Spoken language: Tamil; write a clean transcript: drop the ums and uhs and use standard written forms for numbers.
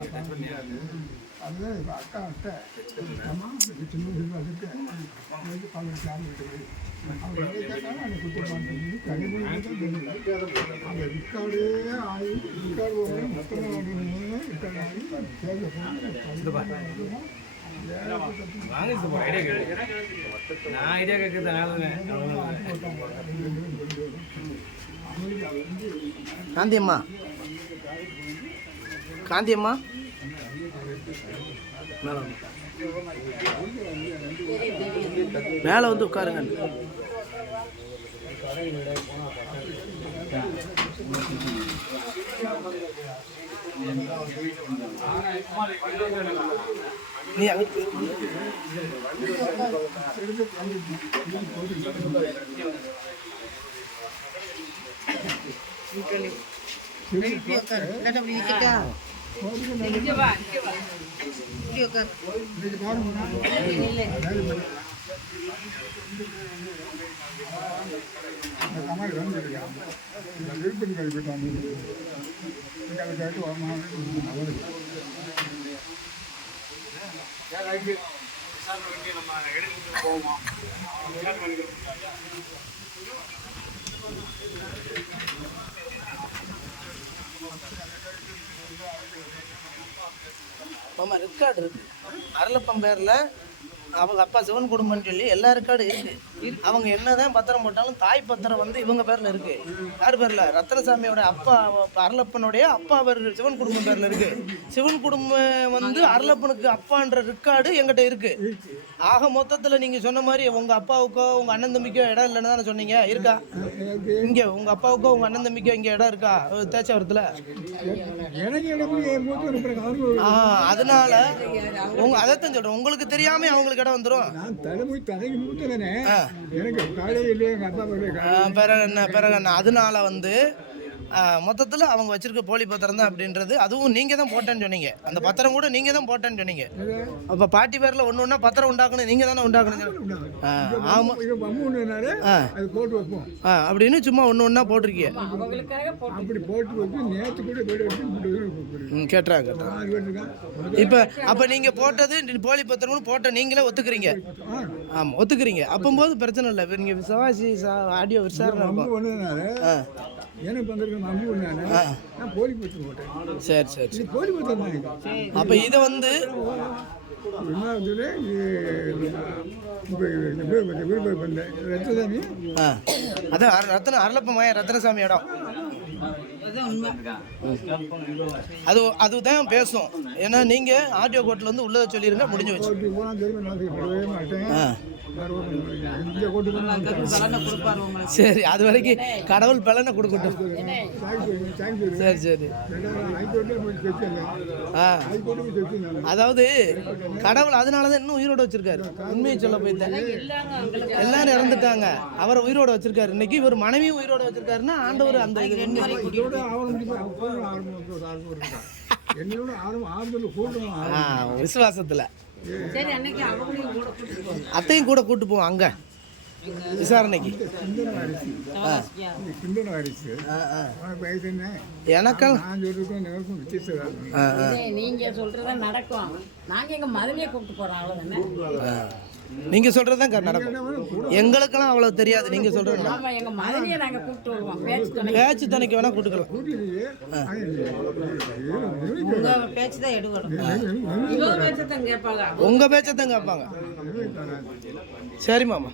அதுதான் இப்போ அக்காட்ட அம்மா சின்ன சின்ன இருக்கு பன்னெண்டு சாமி இருக்குது அவங்க எங்கே கேட்டாலும் அந்த குற்றப்பான்னு சொல்லி கனிமொழி அந்த ரிக்கார்டே ஆகி ரிக்கார்டு மொத்தமாக ரிக்கார்டு ஆகி காந்தியம்மா காந்தியம்மா மேலே வந்து உட்காருங்க. நீ விருப்பம் போயிட்டாங்க அதை கேட்டு மாமா ரெக்கார்டு இருக்கு. அரளப்பம் பேரில் அவங்க அப்பா சிவன் குடும்பம்னு சொல்லி எல்லா ரெக்கார்டும் இருக்கு. அவங்க என்னதான் பத்திரம் போட்டாலும் தாய் பத்திரம் வந்து இவங்க பேர்ல இருக்கு. யார் பேர்ல? ரத்னசாமியோட அப்பா அரளப்பனுடைய அப்பா பேர் சிவன் குடும்பம் பேர்ல இருக்கு. சிவன் குடும்பம் வந்து அரளப்பனுக்கு அப்பான்ற ரெக்கார்டு எங்கிட்ட இருக்கு. ஆக மொத்தத்தில் நீங்க சொன்ன மாதிரி உங்க அப்பாவுக்கோ உங்க அண்ணன் தம்பிக்கோ இடம் இல்லைன்னு தானே சொன்னீங்க. இருக்கா இங்க உங்க அப்பாவுக்கோ உங்க அண்ணன் தம்பிக்கோ இங்க இடம் இருக்கா தேச்சாவரத்துல? அதனால உங்க அதைத்தான் சொல்றேன், உங்களுக்கு தெரியாம அவங்களுக்கு இடம் வந்துடும். பிறகு அதனால வந்து மொத்தத்தில் அவங்க வச்சிருக்க போலி பத்திரம் தான் அப்படின்றது. அதுவும் நீங்கள் தான் போட்டேன்னு சொன்னீங்க. அந்த பத்திரம் கூட நீங்கள் தான் போட்டேன்னு சொன்னீங்க. அப்போ பாட்டி பேரில் ஒன்று ஒன்றா பத்திரம் உண்டாக்கணும், நீங்கள் தானே உண்டாக்கணும். ஆமாம் அப்படின்னு சும்மா ஒன்று ஒன்றா போட்டிருக்கீங்க. கேட்டுறாங்க. இப்போ அப்போ நீங்கள் போட்டது போலி பத்திரம்னு போட்ட நீங்களே ஒத்துக்கிறீங்க. ஆமாம் ஒத்துக்கிறீங்க. அப்போது பிரச்சனை இல்லை. இப்போ நீங்கள் விசாவாசி ஆடியோ விசாரணை சரி சரி. அப்போ இதை வந்து அதான் அரளப்பமாய ரத்னசாமி இடம் அதுதான் பேசும். ஏன்னா நீங்க ஆடியோ கோர்ட்ல வந்து உள்ளதை சொல்லிருங்க, முடிஞ்சு வச்சு. சரி, அது வரைக்கும் கடவுள் பலனை கொடுக்கட்டும். சரி சரி. அதாவது கடவுள் அதனாலதான் இன்னும் உயிரோட வச்சிருக்காரு. உண்மையை சொல்ல போயிட்டேன், எல்லாரும் இறந்துட்டாங்க, அவரை உயிரோட வச்சிருக்காரு. இன்னைக்கு இவர் மனைவியும் உயிரோட வச்சிருக்காருன்னா ஆண்டவர் அந்த விசுவாசத்துல அத்தையும் கூட கூட்டு போவோம் அங்க விசாரணைக்கு. நீங்க சொல்றதா நடக்கும். நாங்க எங்க மதுரையை கூப்பிட்டு போறோம், அவ்வளவுதானே. நீங்க சொல்றதுதான் நடக்கும். எங்களுக்கெல்லாம் அவ்வளவு தெரியாது. நீங்க சொல்றது பேச்சு தனிக்கு வேணா கூட்டுக்கலாம். உங்க பேச்சத்தான் கேட்பாங்க. சரி மாமா.